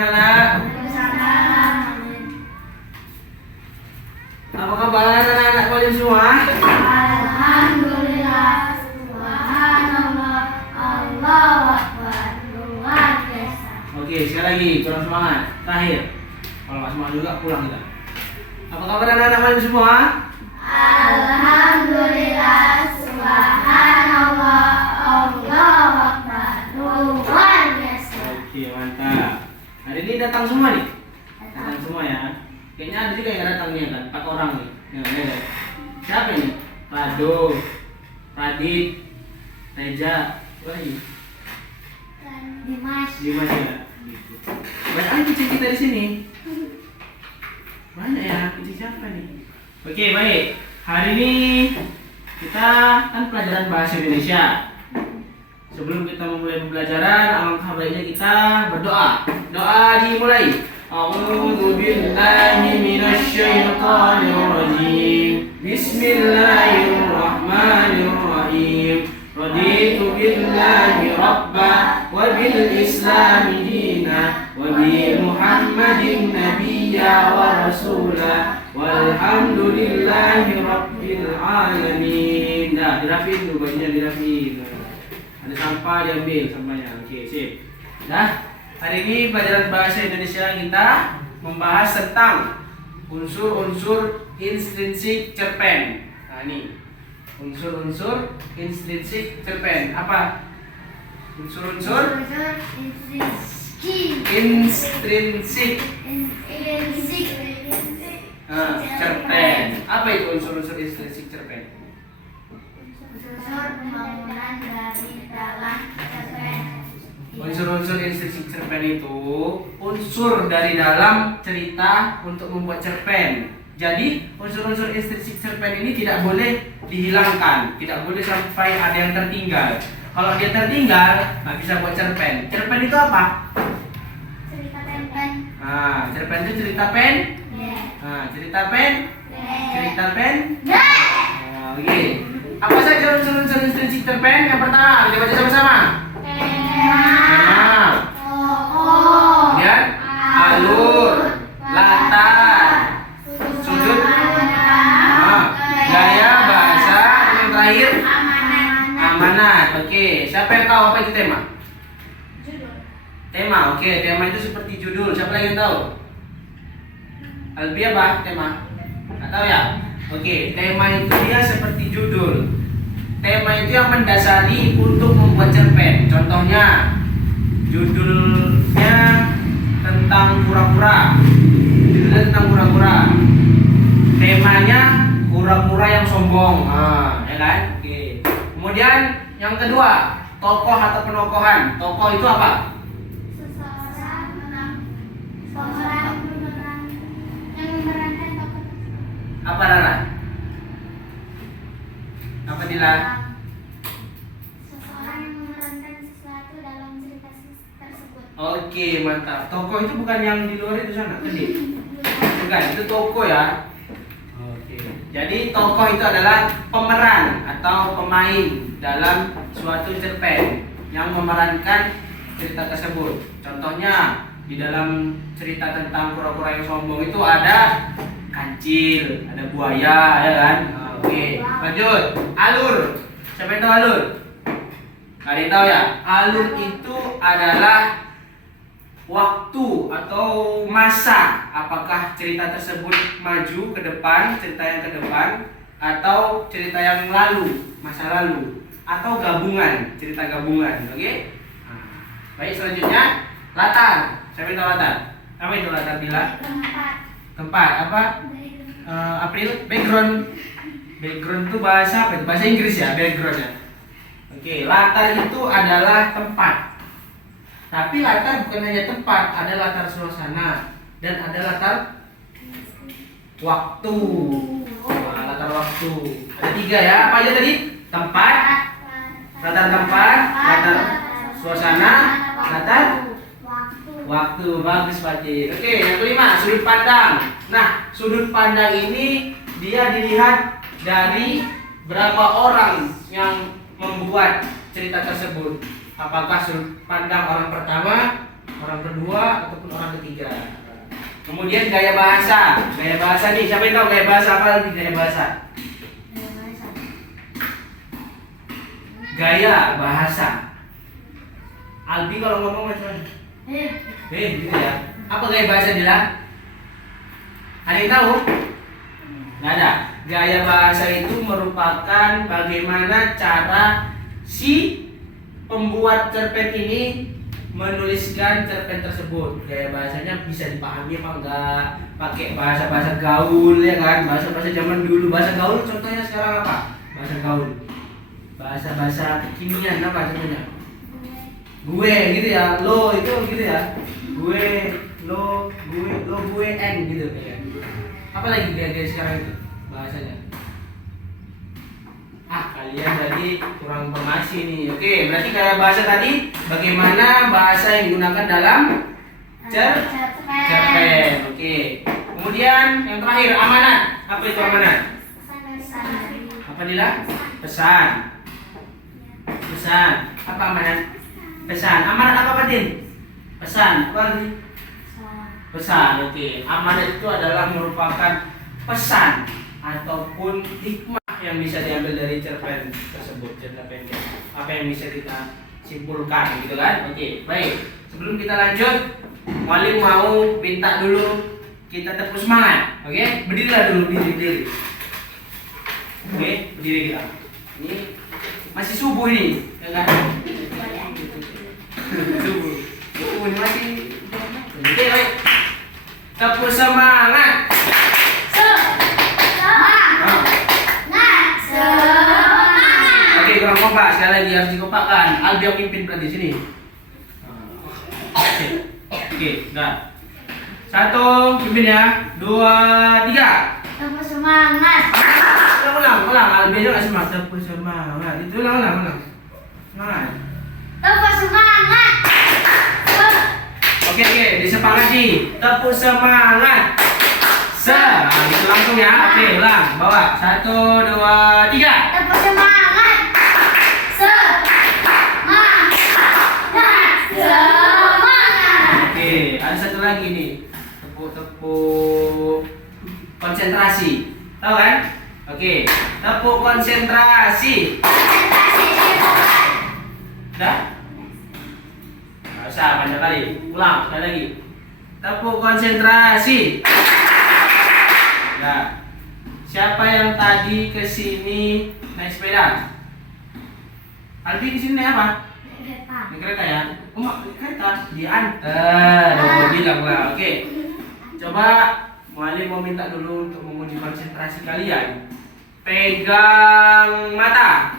anak-anak? Apa kabar anak-anak kalian semua? Alhamdulillah, subhanallah, Allahu Akbar, luar biasa. Oke, sekali lagi, kurang semangat. Terakhir, kalau nggak semangat juga pulang kita. Apa kabar anak-anak kalian semua? Alhamdulillah, subhanallah, Allahu Akbar, luar biasa. Oke, mantap. Hari ini datang semua nih? Datang semua ya. Kayaknya ada juga yang datang nih kan, 4 orang nih. Ya. Siapa nih? Rado, Radit, Reja, lagi. Dimas. Dimas ya. Gitu. Banyak lagi kecil kita di sini. Banyak ya, kecil siapa nih? Oke, baik. Hari ini kita kan pelajaran bahasa Indonesia. Sebelum kita memulai pembelajaran, alangkah baiknya kita berdoa. Doa dimulai. A'udzu billahi minasyaitonir rajim. Bismillahirrahmanirrahim. Raditu billahi rabba wa bil islami dina wa bi Muhammadin nabiyya wa rasula walhamdulillahi rabbil alamin. Nah, dirapiin dulu, bajunya dirapiin. Ada sampah diambil sampahnya. Oke, sip. Nah, hari ini pelajaran bahasa Indonesia kita membahas tentang unsur-unsur intrinsik cerpen. Nah, ini unsur-unsur intrinsik cerpen. Apa? Unsur-unsur intrinsik cerpen. Apa itu unsur-unsur intrinsik cerpen? Unsur pembangunan dari dalam cerpen. Unsur-unsur intrinsik cerpen itu unsur dari dalam cerita untuk membuat cerpen. Jadi unsur-unsur intrinsik cerpen ini tidak boleh dihilangkan, tidak boleh sampai ada yang tertinggal. Kalau dia tertinggal, nggak bisa buat cerpen. Cerpen itu apa? Cerita pen. Nah, cerpen itu cerita pen. Nah, cerita pen. Cerita pen. Nah, oke. Apa saja unsur-unsur intrinsik cerpen? Yang pertama, kita baca sama-sama. Nah, kemudian alur, latar, sudut, gaya bahasa, dan yang terakhir amanat. Oke, siapa yang tahu apa itu tema? Tema, oke, tema itu seperti judul. Siapa lagi yang tahu? Albi apa tema? Nggak tahu ya? Oke, tema itu dia seperti judul. Tema itu yang mendasari untuk membuat cerpen. Contohnya, judulnya tentang kura-kura. Judulnya tentang kura-kura. Temanya kura-kura yang sombong. Nah, ya kan? Oke. Kemudian yang kedua, tokoh atau penokohan. Tokoh itu apa? Apa Rara? Apa Dila? Seseorang yang memerankan sesuatu dalam cerita tersebut. Oke, mantap. Tokoh itu bukan yang di luar itu sana, tadi. Bukan, itu tokoh ya. Oke. Jadi tokoh itu adalah pemeran atau pemain dalam suatu cerpen yang memerankan cerita tersebut. Contohnya di dalam cerita tentang kura-kura yang sombong itu ada kancil, ada buaya, ya kan? Oke, lanjut. Alur. Siapa yang tahu alur? Kalian tahu ya? Alur itu adalah waktu atau masa. Apakah cerita tersebut maju ke depan, cerita yang ke depan, atau cerita yang lalu, masa lalu, atau gabungan, cerita gabungan. Oke? Nah, baik, selanjutnya latar. Siapa yang tahu latar? Apa itu latar Bila? Tempat apa? April, background. Background itu bahasa apa? Bahasa Inggris ya, background ya. Oke, latar itu adalah tempat. Tapi latar bukan hanya tempat, ada latar suasana dan ada latar waktu. Nah, latar waktu. Ada 3 ya. Apa aja tadi? Tempat, latar tempat, latar suasana, latar waktu. Bagus Fatir. Oke, yang kelima, sudut pandang. Nah, sudut pandang ini dia dilihat dari berapa orang yang membuat cerita tersebut. Apakah sudut pandang orang pertama, orang kedua ataupun orang ketiga. Kemudian gaya bahasa. Gaya bahasa nih, siapa yang tahu gaya bahasa apa lagi gaya bahasa? Gaya bahasa. Albi kalau ngomong macam mana? Gitu ya. Apa gaya bahasa Dila? Ada yang tahu? Nggak ada. Gaya bahasa itu merupakan bagaimana cara si pembuat cerpen ini menuliskan cerpen tersebut. Gaya bahasanya bisa dipahami apa enggak? Pakai bahasa-bahasa gaul ya kan? Bahasa-bahasa zaman dulu. Bahasa gaul contohnya sekarang apa? Bahasa gaul. Bahasa-bahasa kekinian apa contohnya? Gue gitu ya. Lo itu gitu ya. Gue, lo, gue, n gitu ya. Apa lagi gaya-gaya sekarang itu bahasanya? Kalian tadi kurang informasi nih. Oke, berarti gaya bahasa tadi bagaimana bahasa yang digunakan dalam cerpen. Oke. Kemudian yang terakhir amanat. Apa itu amanat? Apa Dila? Pesan. Pesan. Apa amanat? Pesan. Amanat apa Din? Pesan. Apa lagi? Pesan. Oke. Amanat itu adalah merupakan pesan ataupun hikmah yang bisa diambil dari cerpen tersebut, cerita pendek. Apa yang bisa kita simpulkan gitu kan? Oke, baik. Sebelum kita lanjut, Mualim mau minta dulu kita tepuk semangat. Oke? Berdirilah dulu, berdiri. Oke, berdiri kita. Ini masih subuh ini, ya kan? Subuh. Subuh ini masih. Oke, baik. Tepuk semangat. Oke, kurang kompak. Sekali lagi harus dikompakkan. Albi yang pimpin berarti sini. Oke, dah. 1, pimpin ya. 2, 3. Tepuk semangat. Ulang. Albi aja nggak semangat. Tepuk semangat. Itu ulang. Semangat. Tepuk semangat. Oke, disepakati. Tepuk semangat. Nah, itu langsung ya. Oke, ulang. Bawa. 1, 2, 3. Tepuk semangat. Oke, ada satu lagi nih. Tepuk konsentrasi. Tahu kan? Oke, tepuk konsentrasi. Udah? Nggak usah banyak kali. Ulang, sekali lagi. Tepuk konsentrasi. Nah, siapa yang tadi kesini naik sepeda? Albi di sini naik apa? Naik kereta ya? Naik kereta? Diantar. Bilang lah. Oke. Coba Mualim mau minta dulu untuk menguji konsentrasi kalian. Pegang mata.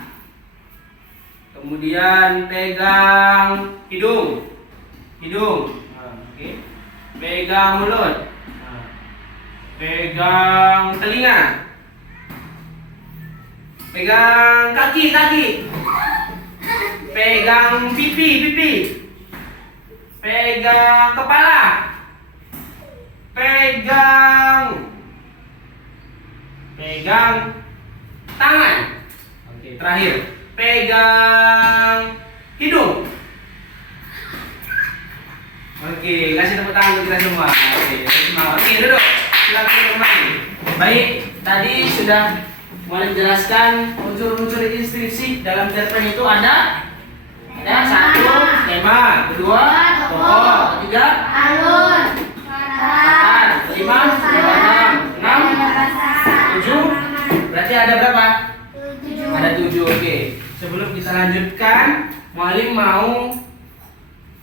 Kemudian pegang hidung. Oke. Pegang mulut. Pegang telinga. Pegang kaki. Pegang pipi. Pegang kepala. Pegang tangan. Oke, terakhir. Pegang hidung. Oke, kasih tepuk tangan untuk kita semua. Oke, duduk. Silakan kembali. Baik, tadi sudah mulai menjelaskan unsur-unsur instruksi dalam cerpen itu ada 1, tema, 2, tokoh, 3, alur, 4, 5, 6, 7. Berarti ada berapa? 7. Ada 7. Oke. Sebelum kita lanjutkan, Mualim mau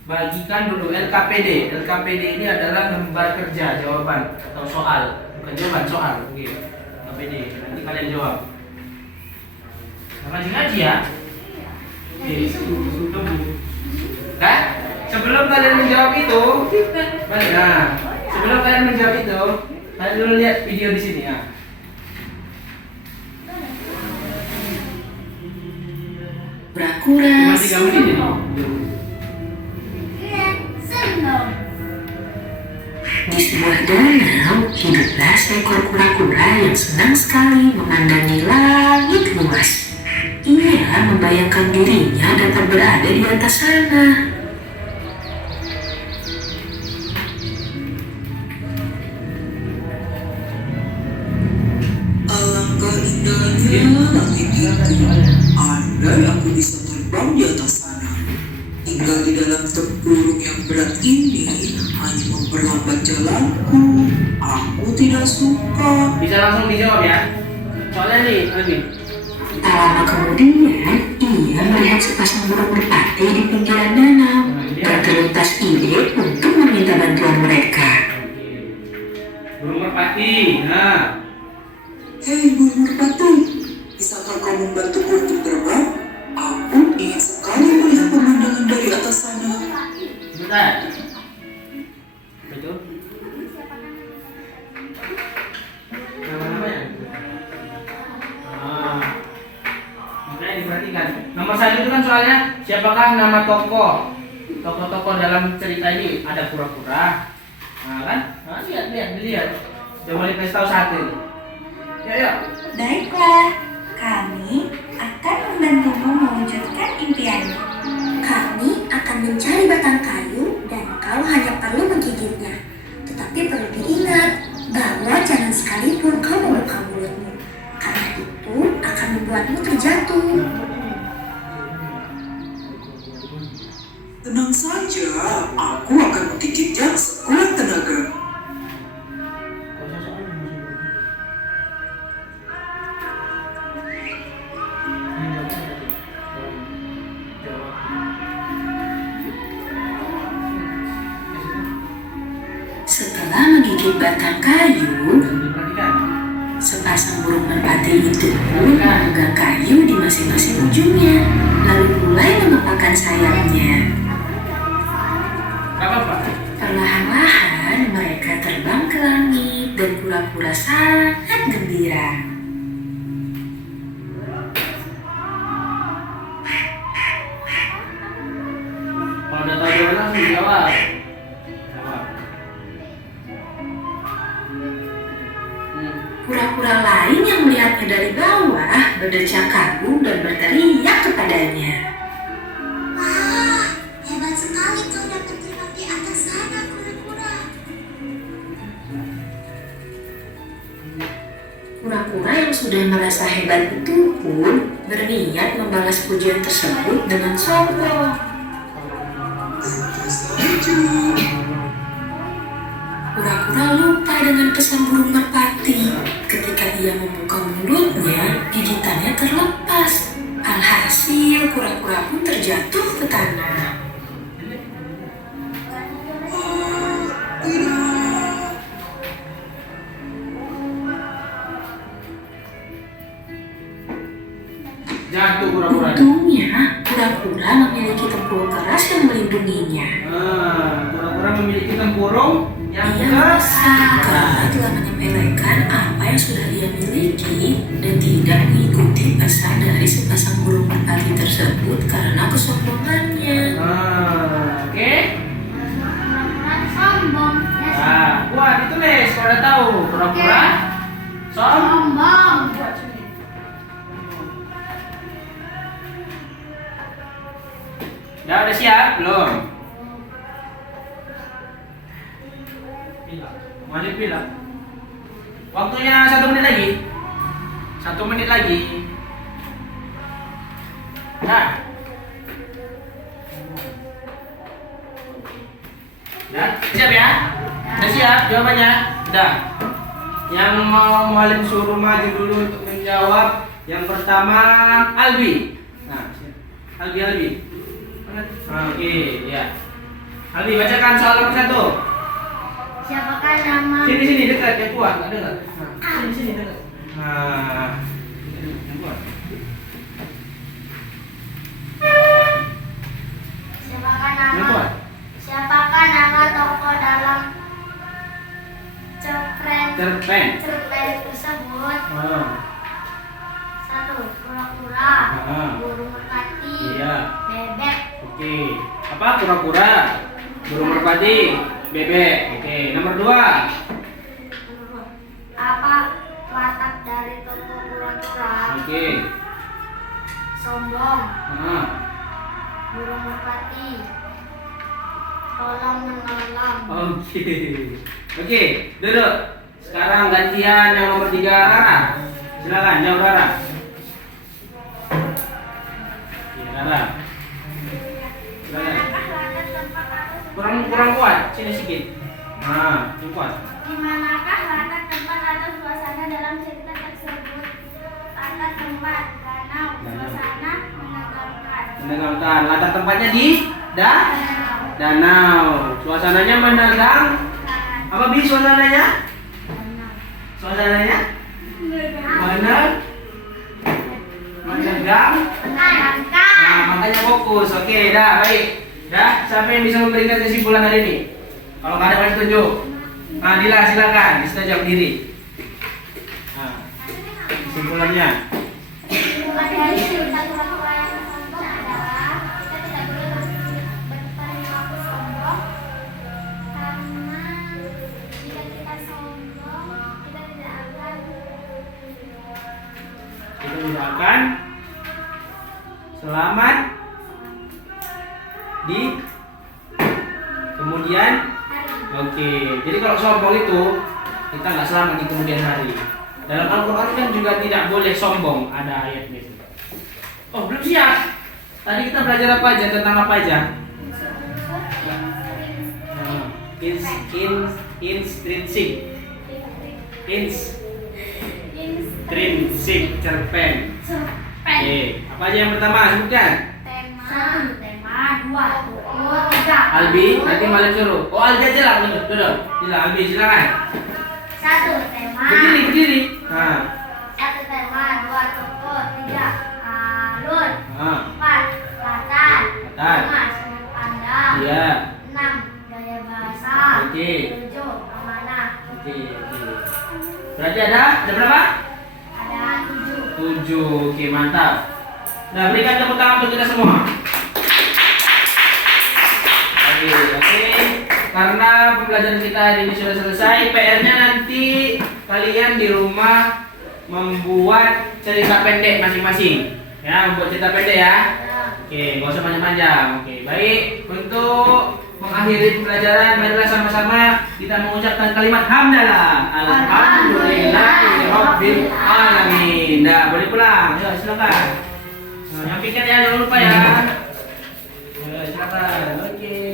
bagikan dulu LKPD. LKPD ini adalah lembar kerja jawaban atau soal, bukan jawaban, soal. Oke. LKPD. Nanti kalian jawab. Ngaji ya. Oke. Kan? Sebelum kalian menjawab itu, sebelum kalian menjawab itu, kalian dulu lihat video di sini ya. Cuma 3 menit ini. Di sebuah danau, hiduplah seekor kura-kura yang senang sekali memandangi langit luas. Ia membayangkan dirinya dapat berada di atas sana. Andai aku bisa terbang di atas sana, tinggal di dalam tempurung yang berat ini hanya memperlambat jalanku. Aku tidak suka. Bisa langsung dijawab ya. Soalnya nih, Albi. Tak lama kemudian, ia melihat sepasang burung merpati di pinggiran danau dan terlintas ide untuk meminta bantuan mereka. Burung merpati. Nah, Hei burung merpati, bisakah kau membantuku untuk terbang? Aku ingin sekali melihat pemandangan dari atas sana. sebentar. Betul? Nama-namanya? Ah, makanya diperhatikan. Nomor 1 itu kan soalnya siapakah nama tokoh-tokoh dalam cerita ini? Ada kura-kura. Nah kan? Nah, lihat. Coba dikasih tahu satu. Yuk. Baiklah, kami akan membantumu mewujudkan impianmu. Kami akan mencari batang kayu dan kau hanya perlu menggigitnya. Tetapi perlu diingat bahwa jangan sekalipun kau membuka mulutmu, karena itu akan membuatmu terjatuh. Tenang saja, aku akan menggigitnya sekuat tenaga. Setelah menggigit batang kayu, Diperhatikan. sepasang burung merpati itu pun memegang kayu di masing-masing ujungnya, lalu mulai mengepakkan sayapnya. Gak apa-apa. Perlahan-lahan mereka terbang ke langit dan kura-kura sangat gembira. Kalau udah tahu jawaban langsung dijawab. Jawab. Kura-kura lain yang melihatnya dari bawah berdecak kagum dan berteriak kepadanya. Wah, hebat sekali kau dapat terbang di atas sana, kura-kura. Kura-kura yang sudah merasa hebat itu pun berniat membalas pujian tersebut dengan sombong. Tentu saja. Kura-kura lupa dengan pesan burung merpati. Ketika ia membuka mulutnya, gigitannya terlepas. Alhasil, kura-kura pun terjatuh ke tanah. Jatuh kura-kura. Untungnya, kura-kura memiliki tempurung keras yang melindunginya. Kura-kura memiliki tempurung yang Ia merasa karena telah menyepelekan apa yang sudah ia miliki dan tidak mengikuti pesan dari sepasang burung merpati tersebut karena kesombongannya. Oke. Kura-kura sombong. Ya, Nah, buat ditulis kalau udah tahu kura-kura sombong. Ya udah siap belum? Wajib bilang. Waktunya 1 menit lagi. 1 menit lagi. Nah. Ya, siap ya? Udah siap jawabannya? Udah. Yang mau Malim suruh maju dulu untuk menjawab. Yang pertama Albi. Nah, siap. Albi. Oke, ya. Albi bacakan soal nomor 1. Siapakah nama? Sini dekat ya kuat, enggak dengar. Nah, sini dekat. Nah. Yang kuat. Siapakah Yang nama? kuat. Siapakah nama tokoh dalam cerpen tersebut? Oh. 1. Kura-kura, burung merpati, Iya. bebek. Oke. Apa kura-kura? Burung merpati, bebek. Oke, nomor 2. Apa watak dari tokoh kura-kura? Oke. Sombong. Nah. Burung merpati, tolong menolong. Oke, duduk. Sekarang gantian yang nomor 3 Rara. Silakan jawab Rara. Sarah. Kurang kuat, sini sedikit. Nah, ini kuat. Di manakah latar tempat atau suasana dalam cerita tersebut? Latar tempat, danau, suasana menegangkan. Menegangkan. Latar tempatnya di danau. Suasananya menegang. Apa bi suasananya? Suasananya? Menegang. Nah, makanya fokus. Oke, dah, baik. Dah, siapa yang bisa memberikan kesimpulan hari ini? Kalau nggak ada yang tunjuk. Nah, Dila silakan. Dista jawab diri. Nah, kesimpulannya. Dari cerita pura-pura yang sombong adalah kita tidak boleh berperilaku sombong karena jika kita sombong kita tidak akan Selamat di kemudian. Oke, jadi kalau sombong itu kita nggak selamat di kemudian hari. Dalam Al-Quran kan juga tidak boleh sombong, ada ayatnya. Oh, belum siap. Tadi kita belajar apa aja, tentang apa aja? Intrinsik, cerpen. Oke, apa aja yang pertama? Sebutkan. tema, 2, 3. Albi, nanti Malik suruh. Oh, Albi aja lah, duduk. Albi silakan. 1 tema. Berdiri. Nah. 1 tema, 2 tokoh, 3 alur, Nah. 4 latar, Latar. 5 sudut pandang, Iya. 6 gaya bahasa, Oke. 7 amanah, Oke. Berarti ada berapa? ada 7. 7. Oke, mantap. Nah, berikan tepuk tangan untuk kita semua. Oke. Karena pembelajaran kita hari ini sudah selesai, PR-nya nanti kalian di rumah membuat cerita pendek masing-masing. Ya, membuat cerita pendek ya. Oke, nggak usah panjang-panjang. Oke, baik. Untuk mengakhiri pembelajaran, marilah sama-sama kita mengucapkan kalimat hamdalah. Alhamdulillahirabbil alamin. Nah, boleh pulang. Ya, silakan. Nah, yang piket ya, jangan lupa ya. Ya, silakan. Oke.